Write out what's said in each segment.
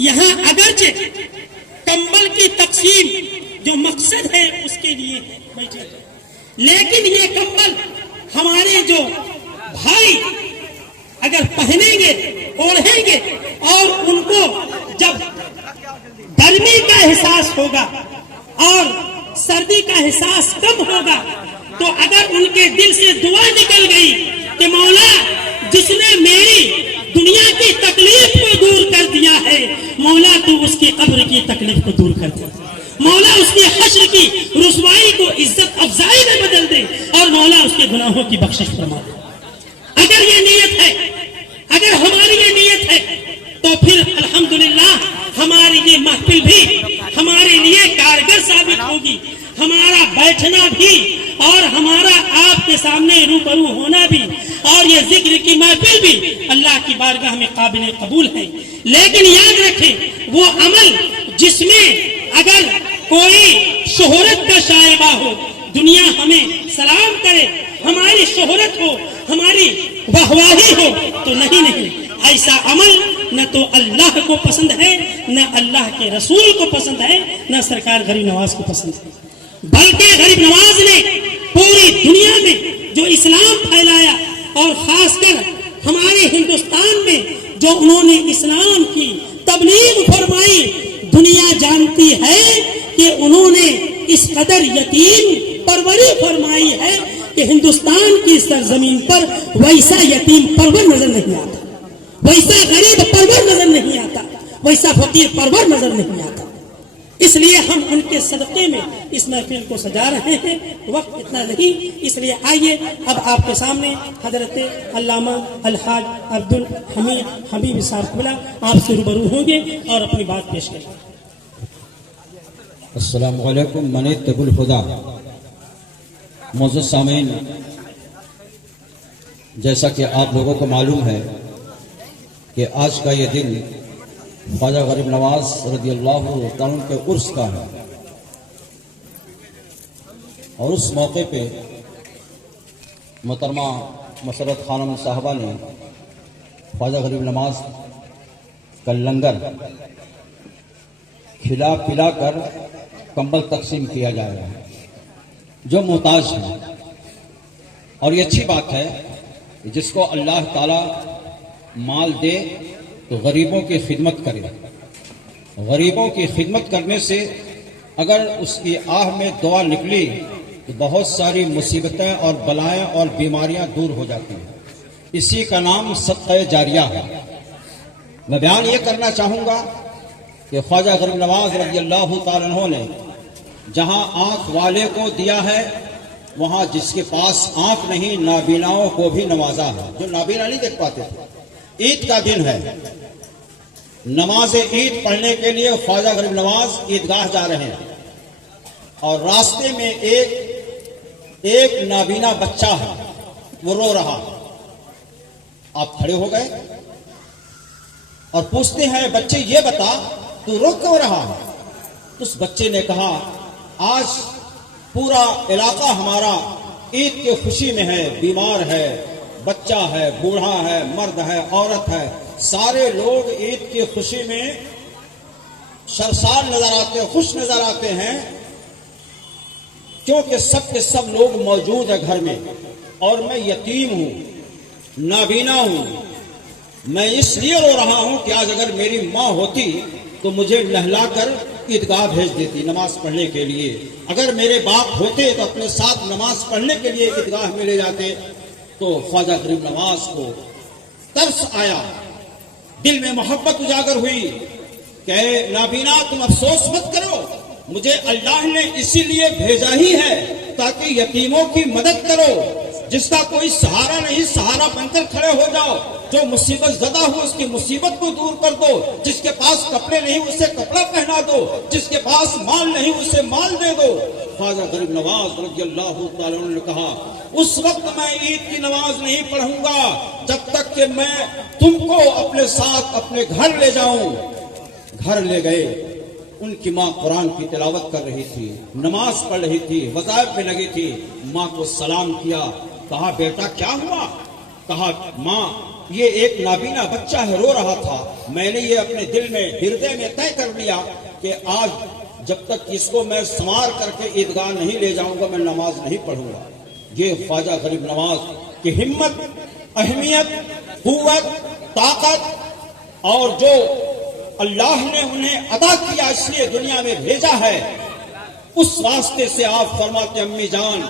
یہاں اگرچہ کمبل کی تقسیم جو مقصد ہے اس کے لیے بیٹھے، لیکن یہ کمبل ہمارے جو بھائی اگر پہنیں گے، اوڑھیں گے، اور ان کو جب گرمی کا احساس ہوگا اور سردی کا احساس کم ہوگا، تو اگر ان کے دل سے دعا نکل گئی کہ مولا جس نے میری دنیا کی تکلیف کو دور کر دیا ہے، مولا تو اس کی قبر کی تکلیف کو دور کر دے، مولا اس کی حشر کی رسوائی کو عزت افزائی میں بدل دے، اور مولا اس کے گناہوں کی بخشش فرما دے۔ اگر یہ نیت ہے، اگر ہماری یہ نیت ہے، تو پھر الحمدللہ ہماری یہ محفل بھی ہمارے لیے کارگر ثابت ہوگی، ہمارا بیٹھنا بھی اور ہمارا آپ کے سامنے روبرو ہونا بھی اور یہ ذکر کی محفل بھی اللہ کی بارگاہ میں قابل قبول ہے۔ لیکن یاد رکھیں، وہ عمل جس میں اگر کوئی شہرت کا شائبہ ہو، دنیا ہمیں سلام کرے، ہماری شہرت ہو، ہماری واہواہی ہو، تو نہیں، ایسا عمل نہ تو اللہ کو پسند ہے، نہ اللہ کے رسول کو پسند ہے، نہ سرکار غریب نواز کو پسند ہے۔ بلکہ غریب نواز نے پوری دنیا میں جو اسلام پھیلایا، اور خاص کر ہمارے ہندوستان میں جو انہوں نے اسلام کی تبلیغ فرمائی، دنیا جانتی ہے کہ انہوں نے اس قدر یتیم پروری فرمائی ہے کہ ہندوستان کی سرزمین پر ویسا یتیم پرور نظر نہیں آتا، ویسا غریب پرور نظر نہیں آتا، ویسا فقیر پرور نظر نہیں آتا۔ اس لیے ہم ان کے صدقے میں اس محفل کو سجا رہے ہیں۔ وقت اتنا نہیں، اس لیے آئیے اب آپ کے سامنے حضرت علامہ الحاج عبد الحمید حبیب صاحب قبلہ آپ سے روبرو ہوں گے اور اپنی بات پیش کریں گے۔ السلام علیکم منیت طب الخدا۔ معزز سامعین، جیسا کہ آپ لوگوں کو معلوم ہے کہ آج کا یہ دن خواجہ غریب نواز رضی اللہ تعالیٰ کے عرس کا ہے، اور اس موقع پہ محترمہ مسرت خانم صاحبہ نے خواجہ غریب نواز کا لنگر کھلا پلا کر کمبل تقسیم کیا جا رہا ہے جو محتاج ہیں۔ اور یہ اچھی بات ہے، جس کو اللہ تعالیٰ مال دے تو غریبوں کی خدمت کرے۔ غریبوں کی خدمت کرنے سے اگر اس کی آہ میں دعا نکلی تو بہت ساری مصیبتیں اور بلائیں اور بیماریاں دور ہو جاتی ہیں۔ اسی کا نام صدقہ جاریہ ہے۔ میں بیان یہ کرنا چاہوں گا کہ خواجہ غریب نواز رضی اللہ تعالیٰ عنہ نے جہاں آنکھ والے کو دیا ہے، وہاں جس کے پاس آنکھ نہیں، نابیناؤں کو بھی نوازا ہے، جو نابینا نہیں دیکھ پاتے تھے۔ عید کا دن ہے، نماز عید پڑھنے کے لیے خواجہ غریب نواز عیدگاہ جا رہے ہیں، اور راستے میں ایک نابینا بچہ ہے، وہ رو رہا۔ آپ کھڑے ہو گئے اور پوچھتے ہیں، بچے یہ بتا تو رو کیوں رہا ہے؟ تو اس بچے نے کہا، آج پورا علاقہ ہمارا عید کے خوشی میں ہے، بیمار ہے، بچہ ہے، بوڑھا ہے، مرد ہے، عورت ہے، سارے لوگ عید کی خوشی میں سرسار نظر آتے ہیں، خوش نظر آتے ہیں، کیونکہ سب کے سب لوگ موجود ہیں گھر میں، اور میں یتیم ہوں، نابینا ہوں۔ میں اس لیے رو رہا ہوں کہ آج اگر میری ماں ہوتی تو مجھے نہلا کر عیدگاہ بھیج دیتی نماز پڑھنے کے لیے، اگر میرے باپ ہوتے تو اپنے ساتھ نماز پڑھنے کے لیے عیدگاہ میں لے جاتے۔ تو خواجہ غریب نواز کو ترس آیا، دل میں محبت اجاگر ہوئی کہ اے نابینا تم افسوس مت کرو، مجھے اللہ نے اسی لیے بھیجا ہی ہے تاکہ یتیموں کی مدد کرو، جس کا کوئی سہارا نہیں سہارا بن کر کھڑے ہو جاؤ، جو مصیبت زدہ ہو اس کی مصیبت کو دور کر دو، جس کے پاس کپڑے نہیں اسے کپڑا پہنا دو، جس کے پاس مال نہیں اسے مال دے دو۔ خواجہ غریب نواز رضی اللہ تعالیٰ عنہ نے کہا، اس وقت میں عید کی نماز نہیں پڑھوں گا جب تک کہ میں تم کو اپنے ساتھ اپنے گھر لے جاؤں۔ گھر لے گئے، ان کی ماں قرآن کی تلاوت کر رہی تھی، نماز پڑھ رہی تھی، وظائف میں لگی تھی۔ ماں کو سلام کیا، کہا بیٹا کیا ہوا؟ کہا ماں یہ ایک نابینا بچہ ہے، رو رہا تھا، میں نے یہ اپنے دل میں ہردے میں طے کر لیا کہ آج جب تک اس کو میں سنوار کر کے عیدگاہ نہیں لے جاؤں گا میں نماز نہیں پڑھوں گا۔ یہ خواجہ غریب نواز کی ہمت، اہمیت، قوت، طاقت اور جو اللہ نے انہیں عطا کیا اس لیے دنیا میں بھیجا ہے، اس واسطے سے آپ فرماتے امی جان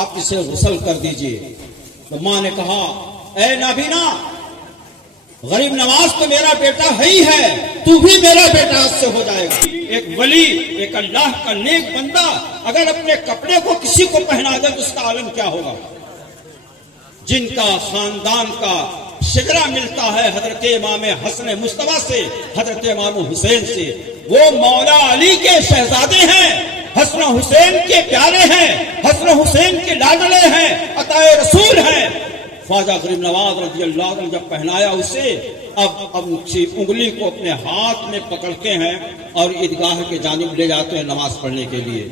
آپ اسے غسل کر دیجئے۔ تو ماں نے کہا اے نابینا، غریب نواز تو میرا بیٹا ہے ہی ہے، تو بھی میرا بیٹا اس سے ہو جائے گا۔ ایک ولی، ایک اللہ کا نیک بندہ اگر اپنے کپڑے کو کسی کو پہنا دے تو اس کا عالم کیا ہوگا؟ جن کا خاندان کا شجرہ ملتا ہے حضرت امام حسن مصطفیٰ سے، حضرت امام حسین سے، وہ مولا علی کے شہزادے ہیں، حسن حسین کے پیارے ہیں، حسن حسین کے لاڈلے ہیں، عطائے رسول ہیں۔ خواجہ غریب نواز رضی اللہ عنہ جب پہنایا اسے، اب اسی انگلی کو اپنے ہاتھ میں پکڑتے ہیں اور عیدگاہ کے جانب لے جاتے ہیں نماز پڑھنے کے لیے۔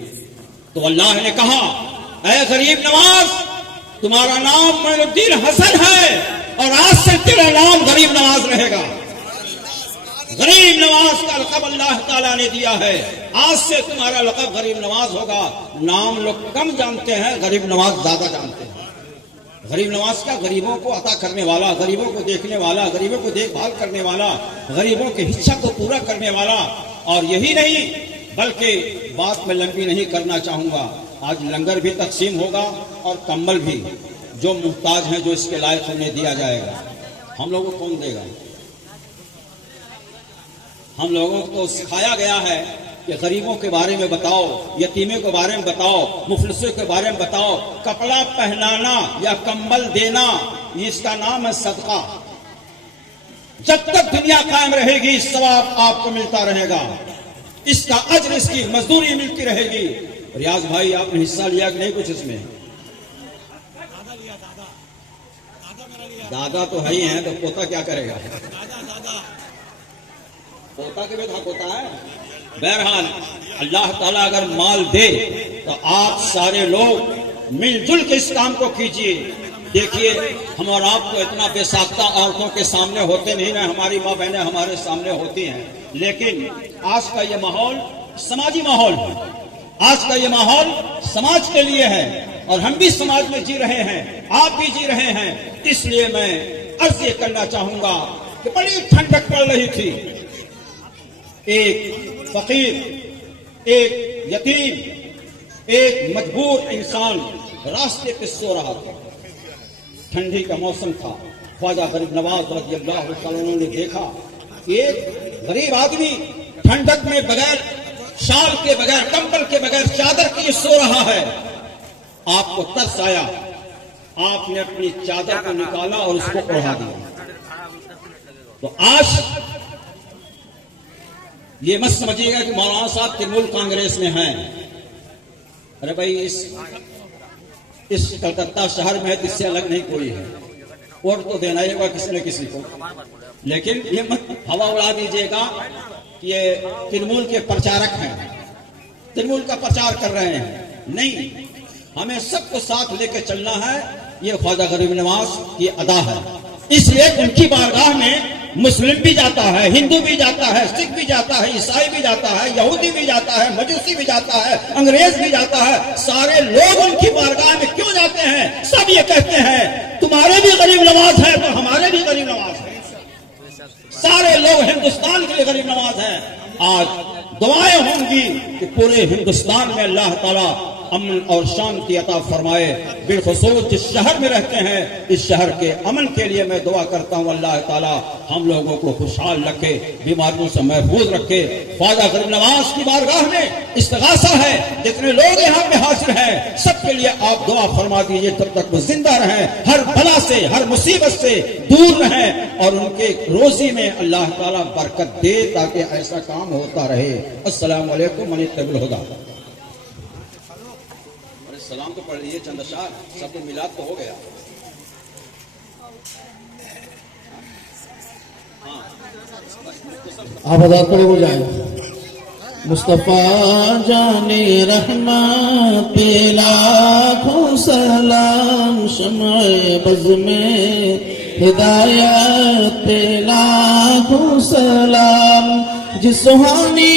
تو اللہ نے کہا اے غریب نواز، تمہارا نام معین الدین حسن ہے اور آج سے تیرا نام غریب نواز رہے گا۔ غریب نواز کا لقب اللہ تعالیٰ نے دیا ہے، آج سے تمہارا لقب غریب نواز ہوگا۔ نام لوگ کم جانتے ہیں، غریب نواز زیادہ جانتے ہیں۔ غریب نواز کا غریبوں کو عطا کرنے والا، غریبوں کو دیکھنے والا، غریبوں کو دیکھ بھال کرنے والا، غریبوں کے حصہ کو پورا کرنے والا۔ اور یہی نہیں بلکہ بات میں لمبی نہیں کرنا چاہوں گا، آج لنگر بھی تقسیم ہوگا اور کمبل بھی، جو محتاج ہیں جو اس کے لائق انہیں دیا جائے گا۔ ہم لوگوں کو کون دے گا؟ ہم لوگوں کو سکھایا گیا ہے کہ غریبوں کے بارے میں بتاؤ، یتیموں کے بارے میں بتاؤ، مفلسوں کے بارے میں بتاؤ۔ کپڑا پہنانا یا کمبل دینا اس کا نام ہے صدقہ۔ جب تک دنیا قائم رہے گی ثواب آپ کو ملتا رہے گا، اس کا اجر، اس کی مزدوری ملتی رہے گی۔ ریاض بھائی آپ نے حصہ لیا کہ نہیں کچھ اس میں؟ دادا تو ہے ہی ہیں، تو پوتا کیا کرے گا؟ پوتا کے بیٹا پوتا ہے۔ بہرحال اللہ تعالیٰ اگر مال دے تو آپ سارے لوگ مل جل کے اس کام کو کیجیے۔ دیکھیے ہم اور آپ کو اتنا بے ساختہ عورتوں کے سامنے ہوتے نہیں ہیں، ہماری ماں بہنیں ہمارے سامنے ہوتی ہیں، لیکن آج کا یہ ماحول سماجی ماحول ہے، آج کا یہ ماحول سماج کے لیے ہے اور ہم بھی سماج میں جی رہے ہیں، آپ بھی جی رہے ہیں۔ اس لیے میں عرض یہ کرنا چاہوں گا کہ بڑی ٹھنڈک پڑ رہی تھی، ایک فقیر، ایک یتیم، ایک مجبور انسان راستے پہ سو رہا تھا، ٹھنڈی کا موسم تھا۔ خواجہ غریب نواز رضی اللہ عنہ نے دیکھا ایک غریب آدمی ٹھنڈک میں بغیر شال کے، بغیر کمبل کے، بغیر چادر کے سو رہا ہے۔ آپ کو ترس آیا، آپ نے اپنی چادر کو نکالا اور اس کو اڑا دیا۔ تو آج یہ مت سمجھیے گا کہ مولانا صاحب ترنمول کانگریس میں ہیں، ارے بھائی اس کلکتہ شہر میں اس سے الگ نہیں کوئی ہے، ووٹ تو دینا ہی ہوگا کسی نہ کسی کو، لیکن یہ مت ہوا اڑا دیجیے گا کہ یہ ترنمول کے پرچارک ہیں، ترنمول کا پرچار کر رہے ہیں، نہیں، ہمیں سب کو ساتھ لے کے چلنا ہے۔ یہ خواجہ غریب نواز کی ادا ہے، اس لیے ان کی بارگاہ میں مسلم بھی جاتا ہے، ہندو بھی جاتا ہے، سکھ بھی جاتا ہے، عیسائی بھی جاتا ہے، یہودی بھی جاتا ہے، مجوسی بھی جاتا ہے، انگریز بھی جاتا ہے۔ سارے لوگ ان کی بارگاہ میں کیوں جاتے ہیں؟ سب یہ کہتے ہیں تمہارے بھی غریب نواز ہے تو ہمارے بھی غریب نواز ہے، سارے لوگ ہندوستان کے لیے غریب نواز ہیں۔ آج دعائیں ہوں گی کہ پورے ہندوستان میں اللہ تعالیٰ امن اور شانتی عطا فرمائے، بالخصوص جس شہر میں رہتے ہیں اس شہر کے امن کے لیے میں دعا کرتا ہوں اللہ تعالیٰ ہم لوگوں کو خوشحال رکھے، بیماریوں سے محفوظ رکھے۔ خواجہ غریب نواز کی بارگاہ میں استغاثہ ہے، جتنے لوگ یہاں پہ حاضر ہیں سب کے لیے آپ دعا فرما دیجیے جب تک وہ زندہ رہیں، ہر بلا سے، ہر مصیبت سے دور رہیں اور ان کے روزی میں اللہ تعالیٰ برکت دے تاکہ ایسا کام ہوتا رہے۔ السلام علیکم من اتبع الہدی۔ سلام تو پڑھ لیجیے چند اشعار، سب میلاد تو ہو گیا۔ آپ آزاد پڑھے ہو جائیں۔ مصطفیٰ جان رحمت لاکھوں سلام، شمع بز میں ہدایت پہ لاکھوں سلام، جس سہانی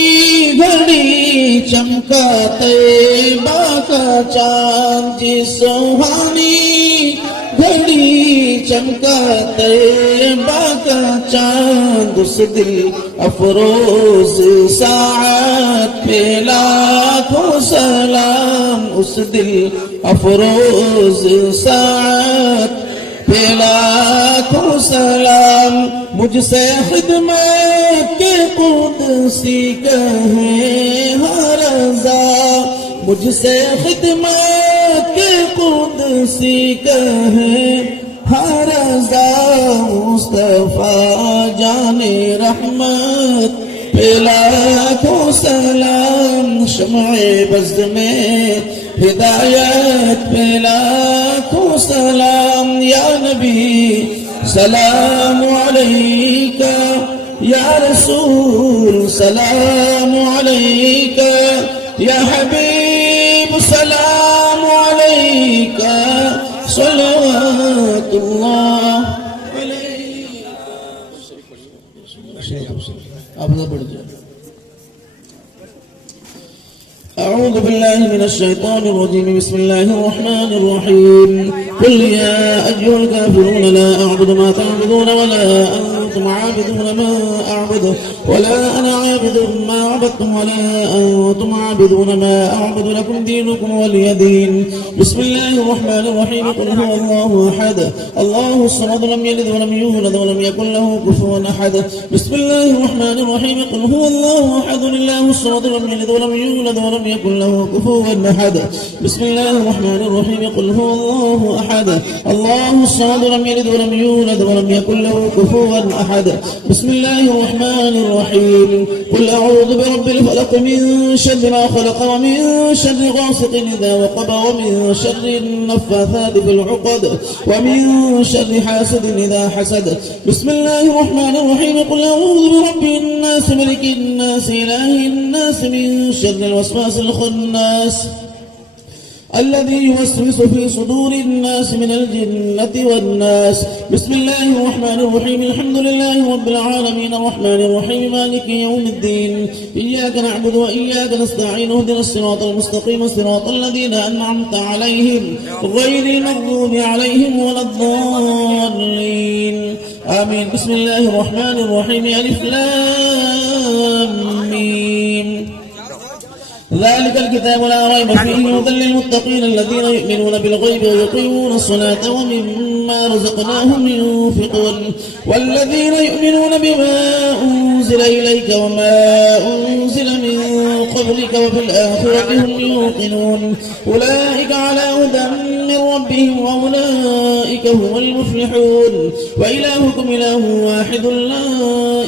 گھڑی چمکا طیبہ کا چاند، جس سہانی گھڑی چمکا طیبہ کا چاند، اس دل افروز ساعت پہ لاکھوں سلام، اس دل افروز ساعت پہ لاکھوں سلام، مجھ سے خدمت کے قدسی کہیں ہر رضا، مجھ سے خدمت کے قدسی کہیں ہر رضا، مصطفیٰ جان رحمت پہ لاکھوں سلام، شمع بزد میں ہدایت پہ لاکھوں سلام، یا نبی سلام علیکہ، یا رسول سلام علیکہ، یا حبیب سلام علیکہ، صلوات اللہ علیہ۔ آپ نہ پڑھ جائیں۔ أعوذ بالله من الشيطان الرجيم، بسم الله الرحمن الرحيم، قل يا أيها الكافرون لا أعبد ما تعبدون ولا أنتم عابدون ما أعبد ولا أنا عابد ما عبدتم ولا أنتم عابدون ما أعبد، لكم دينكم ولي دين. بسم الله الرحمن الرحيم، قل هو الله أحد الله الصمد لم يلد ولم يولد ولم يكن له كفوا أحد. بسم الله الرحمن الرحيم، قل هو الله أحد الله الصمد لم يلد ولم يولد ولم يكن له كفوا أحد. بسم الله الرحمن الرحيم، قل هو الله أحد الله الصمد لم يلد ولم يولد ولم يكن له كفوا أحد. بسم الله الرحمن الرحيم، قل أعوذ برب الفلق من شر ما خلق ومن شر غاسق إذا وقب ومن شر النفاثات في العقد ومن شر حاسد إذا حسد. بسم الله الرحمن الرحيم، قل أعوذ برب الناس ملك الناس إله الناس من شر الوسواس الخناس الذي يوسوس في صدور الناس من الجنة والناس. بسم الله الرحمن الرحيم، الحمد لله رب العالمين الرحمن الرحيم مالك يوم الدين، إياك نعبد وإياك نستعين، اهدنا الصراط المستقيم صراط الذين أنعمت عليهم غير المغضوب عليهم ولا الضالين آمين. بسم الله الرحمن الرحيم، ألف لام ميم، ذلك الكتاب لا ريب فيه هدى للمتقين الذين يؤمنون بالغيب ويقيمون الصلاة ومما رزقناهم ينفقون، والذين يؤمنون بما أنزل إليك وما أنزل من قبلك وبالآخرة هم يوقنون، أولئك على هدى من ربهم وأولئك هم المفلحون. وإلهكم إله واحد لا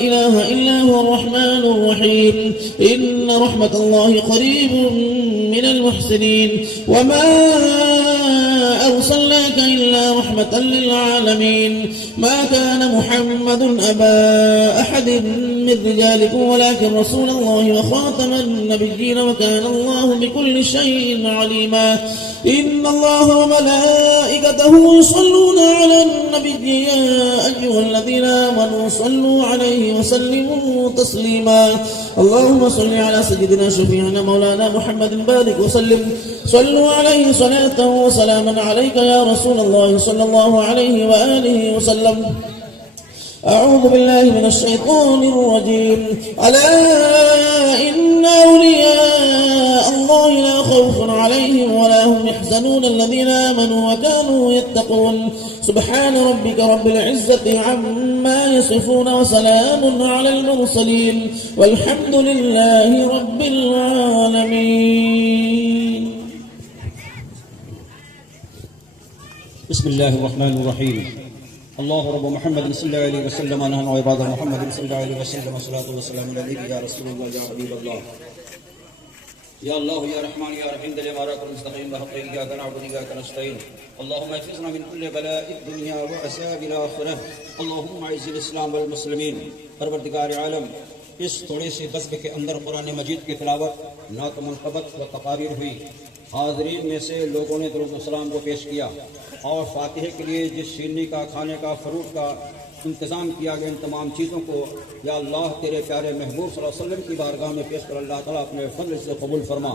إله إلا هو الرحمن الرحيم، إن رحمة الله قريب من المحسنين. وما أرسلناك إلا رحمة للعالمين. ما كان محمد أبا أحد من رجالكم ولكن رسول الله وخاتم النبيين وكان الله بكل شيء عليما. إن الله وملائكته يصلون على النبي يا أيها الذين آمنوا صلوا عليه وسلموا تسليما. اللهم صل على سيدنا شفيعنا مولانا محمد بارك وسلم. صلوا عليه صلاة وسلاما عليك يا رسول الله صلى الله عليه وآله وسلم. أعوذ بالله من الشيطان الرجيم. ألا إن أولياء الله لا خوف عليهم ولا هم يحزنون الذين آمنوا وكانوا يتقون. سبحان ربك رب العزة عما يصفون وسلام على المرسلين والحمد لله رب العالمين. بسم الله الرحمن الرحيم. الله رب محمد صلى الله عليه وسلم، نحن عباد محمد صلى الله عليه وسلم، والصلاة والسلام عليك يا رسول الله يا حبيب الله. يا الله يا رحمن يا رحيم، دل بارك المستقيم بحق إياك نعبد وإياك نستعين. اللهم احفظنا من كل بلاء الدنيا وعذاب الآخرة. اللهم اعز الإسلام والمسلمين. پروردگار عالم، اس تھوڑے سے بزم کے اندر قرآن مجید کی تلاوت، نعت منقبت و تقاریر ہوئی. حاضرین میں سے لوگوں نے درود و سلام کو پیش کیا اور فاتحے کے لیے جس شیرنی کا، کھانے کا، فروٹ کا انتظام کیا گیا، ان تمام چیزوں کو یا اللہ تیرے پیارے محبوب صلی اللہ علیہ وسلم کی بارگاہ میں پیش کر اللہ تعالیٰ اپنے فضل سے قبول فرما۔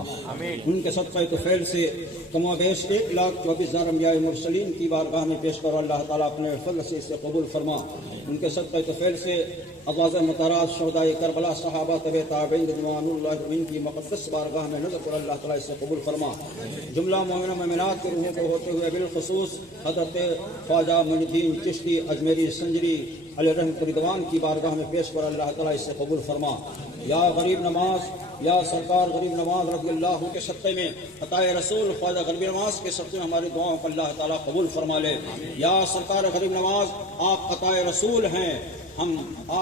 ان کے صدقہ طفیل سے کم و بیش 1,24,000 انبیاء مرسلین کی بارگاہ میں پیش کر اللہ تعالیٰ اپنے فضل سے اسے قبول فرما۔ ان کے صدقہ طفیل سے اغاز مطارات، شہدائے کربلا، صحابہ، تبع تابعین رضوان اللہ ان کی مقدس بارگاہ میں نظر کر اللہ تعالیٰ اسے قبول فرما۔ جملہ مومنہ مومنات کی روحوں کو ہوتے ہوئے بالخصوص حضرت خواجہ معین الدین چشتی اجمیری سنجری علیہ رحمۃ رضوان کی بارگاہ میں پیش کر اللہ تعالیٰ اسے قبول فرما۔ یا غریب نواز، یا سرکار غریب نواز رضی اللہ کے صدقے میں عطائے رسول خواجہ غریب نواز کے صدقے میں ہماری دعاؤں کو اللہ تعالیٰ قبول فرما لے۔ یا سرکار غریب نواز، آپ عطائے رسول ہیں، ہم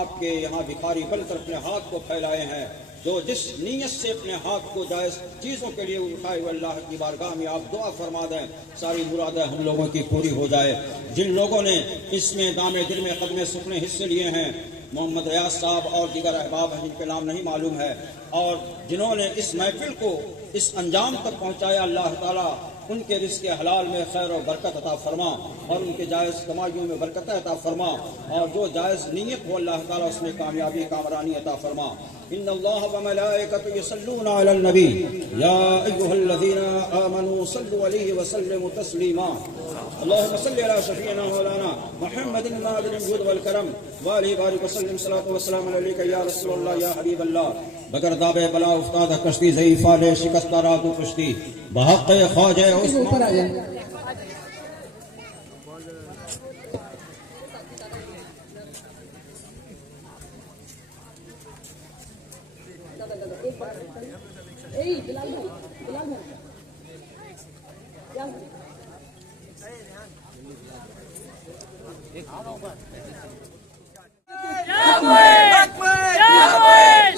آپ کے یہاں بھکاری بن کر اپنے ہاتھ کو پھیلائے ہیں، جو جس نیت سے اپنے ہاتھ کو جائز چیزوں کے لیے اٹھائے ہوئے اللہ کی بارگاہ میں آپ دعا فرما دیں، ساری مرادیں ہم لوگوں کی پوری ہو جائے۔ جن لوگوں نے اس میں دام دل میں قدم سکھنے حصے لیے ہیں، محمد ریاض صاحب اور دیگر احباب ہیں جن کے نام نہیں معلوم ہے، اور جنہوں نے اس محفل کو اس انجام تک پہنچایا، اللہ تعالیٰ ان کے رزق حلال میں خیر و برکت عطا فرما اور ان کے جائز کمائیوں میں برکت عطا فرما، اور جو جائز نیت ہو اللہ تعالیٰ اس میں کامیابی کامرانی عطا فرما۔ ان اللہ وملائکته یصلون علی النبی یا ایھا الذین آمنوا صلوا علیہ وسلموا تسلیما۔ اللهم صل علی شفیعنا مولانا محمد المعدن الجود والکرم وآلہ بارک وسلم صلاۃ وسلام علیک یا رسول اللہ یا حبیب اللہ۔ بگر داب بلا افتاد کشتی ضعیفہ نے شکست رات و کشتی بحق خواجہ اوپر آ جائیں۔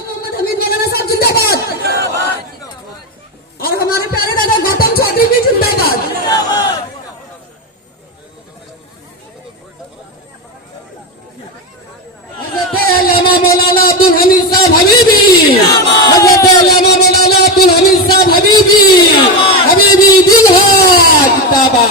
محمد حمید مولانا صاحب زندہ باد، اور ہمارے پیارے دادا گوتم چودھری بھی زندہ باد۔ حضرت علامہ مولانا عبدالحمید صاحب حبیبی، حضرت علامہ مولانا عبدالحمید صاحب حبیبی، حبیبی دل ہے کتابہ۔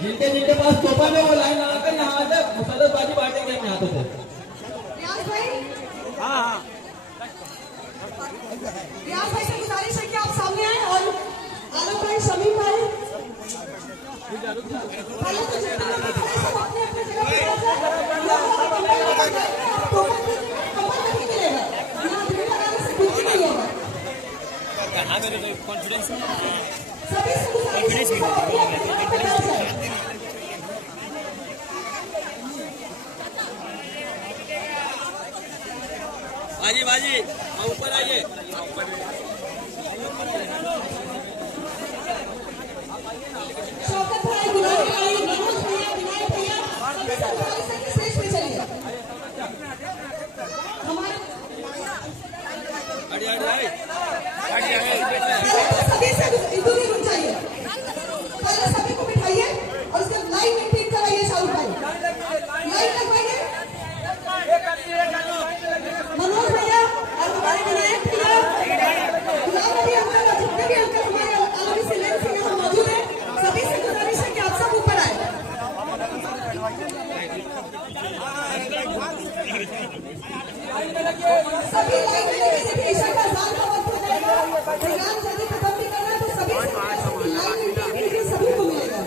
جن کے پاس توپا میں وہ لائن لگا کر یہاں آتے مسدس بازی بانٹیں گے اپنے ہاتھوں سے۔ ریاض بھائی سے گزارش ہے کہ آپ سامنے آئیں، اور عالم بھائی، شمیم بھائی، پہلے تو جتنے لوگ کھڑے سب اپنے اپنے جگہ پہ آ جائیں۔ توپا کمر نہیں ملے گا، یہاں دل لگانے سے کچھ نہیں ہوگا۔ سبھی سے گزارش ہے کہ سب اپنے اپنے جگہ پہ بیٹھ جائیں۔ باجی باجی اوپر آئیے۔ شوکت بھائی، گلاب بھائی، منوج بھیا، ونائک بھیا، سبھی سے گزارش ہے کہ اسٹیج پہ چلیے۔ ہمارے سبھی سے ادھر ہی رک جائیے، پہلے سبھی کو بٹھائیے اور اس کے لائن میں ٹھیک کرائیے۔ شاہد بھائی لائن لگوائیے، منوج بھیا اور ہمارے ونائک بھیا، گلاب بھیا، ہمارے جتنے بھی انکل ہمارے عالمی سے لینس سے یہاں موجود ہیں، سبھی سے گزارش ہے کہ آپ سب اوپر آئے۔ سبھی لائن میں لگے، دیکھیے عشاء کا اذان کا وقت ہو جائے گا، پروگرام جلدی ختم بھی کرنا ہے تو سبھی لائن میں ٹھیک سبھی کو ملے گا۔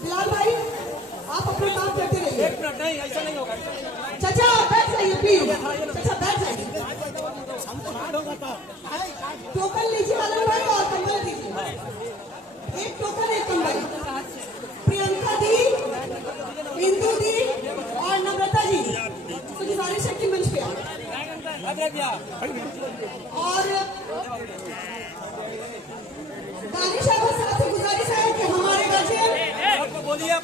بلال بھائی آپ اپنا کام کرتے رہیے۔ چچا بیٹھ جائیے پلیز، چچا بیٹھ جائیے۔ ٹوکن لیجیے عالم بھائی اور کمبل دیجیے، ایک ٹوکن ایک کمبل۔ پرینکا دی، ہندو دی اور نمرتا جی تو گزارش ہے کہ منچ پہ آئیں۔ اور دانش احمد صاحب سے گزارش ہے کہ ہمارے